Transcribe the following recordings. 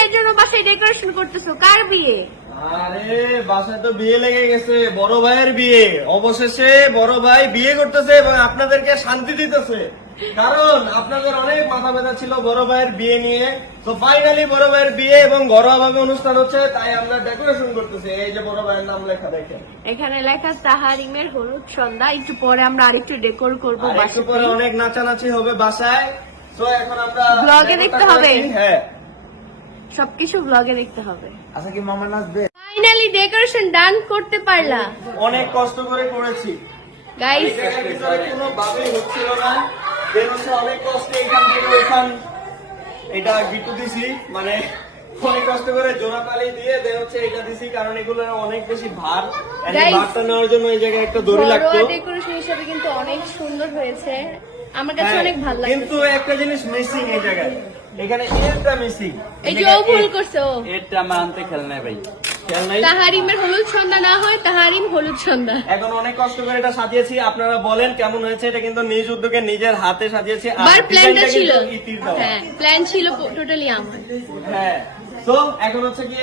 কিসের জন্য বাসায় ডেকোরেশন করতেছো? কার বিয়ে? আরে বাসায় তো বিয়ে লেগে গেছে, বড় ভাইয়ের বিয়ে। অবশেষে বড় ভাই বিয়ে করতেছে এবং আপনাদেরকে শান্তি দিতেছে, কারণ আপনাদের অনেক মাথা ব্যথা ছিল বড় ভাইয়ের বিয়ে নিয়ে। তো ফাইনালি বড় ভাইয়ের বিয়ে এবং ঘরোয়া ভাবে অনুষ্ঠান হচ্ছে, তাই আমরা ডেকোরেশন করতেছি। এই যে বড় ভাইয়ের নাম লেখা দেখেন, এখানে লেখা তাহারিমের হলুদ সন্ধ্যা। একটু পরে আমরা আরেকটু ডেকোর করবো আর একটু পরে অনেক নাচানাচি হবে বাসায়। তো এখন আমরা ব্লগে দেখতে হবে। হ্যাঁ, সবকিছু ব্লগে দেখতে হবে। আচ্ছা কি মামা নাচবে? ফাইনালি ডেকোরেশন ডান করতে পারলা অনেক কষ্ট করে করেছি গাইস। কোনো ভাবেই হচ্ছিল না, দেন হচ্ছে অনেক কষ্টে এখান থেকে ওইখান এটা গিটু দিছি, মানে অনেক কষ্ট করে জোড়া পালি দিয়ে দেন হচ্ছে এটা দিছি, কারণ এগুলো অনেক বেশি ভার। আর এই Guys, ভারটা নেওয়ার জন্য এই জায়গায় একটা দড়ি লাগতো। ঘরোয়া ডেকোরেশন হিসেবে কিন্তু অনেক সুন্দর হয়েছে, আমার কাছে হ্যাঁ, অনেক ভালো লাগছে। কিন্তু একটা জিনিস মিসিং এই জায়গায়, এখানে এরটা মিসিং। এই যে ও ভুল করছে, ও এটা আমার আনতে খেল নাই ভাই। খেয়াল নাই? তাহারিমের হলুদ সন্ধ্যা না হয় তাহারিম হলুদ সন্ধ্যা। এখন অনেক কষ্ট করে এটা সাজিয়েছি, আপনারা বলেন কেমন হয়েছে। এটা কিন্তু নিজ উদ্যোগে নিজের হাতে সাজিয়েছি, আর বার প্ল্যানটা ডিজাইনটা ছিল, কিন্তু ইতির দেওয়া। হ্যাঁ প্ল্যান ছিল টোটালি আমার। হ্যাঁ, তো এখন হচ্ছে কি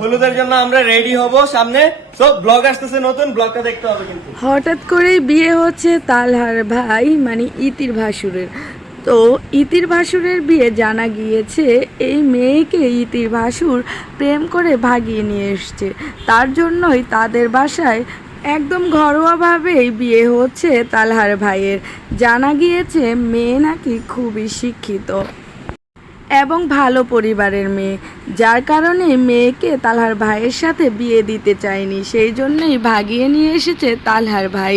হলুদের জন্য আমরা রেডি হব সামনে। তো ব্লগ আসতেছে, নতুন ব্লগটা দেখতে হবে কিন্তু। হঠাৎ করেই বিয়ে হচ্ছে তালহার ভাই মানে ইতির ভাসুরের। তো ইতির ভাসুরের বিয়ে জানা গিয়েছে এই মেয়েকে ইতির ভাসুর প্রেম করে ভাগিয়ে নিয়ে এসছে, তার জন্যই তাদের বাসায় একদম ঘরোয়াভাবেই বিয়ে হচ্ছে তালহার ভাইয়ের। জানা গিয়েছে মেয়ে নাকি খুবই শিক্ষিত এবং ভালো পরিবারের মেয়ে, যার কারণে মেয়েকে তালহার ভাইয়ের সাথে বিয়ে দিতে চায়নি, সেই জন্যই ভাগিয়ে নিয়ে এসেছে তালহার ভাই।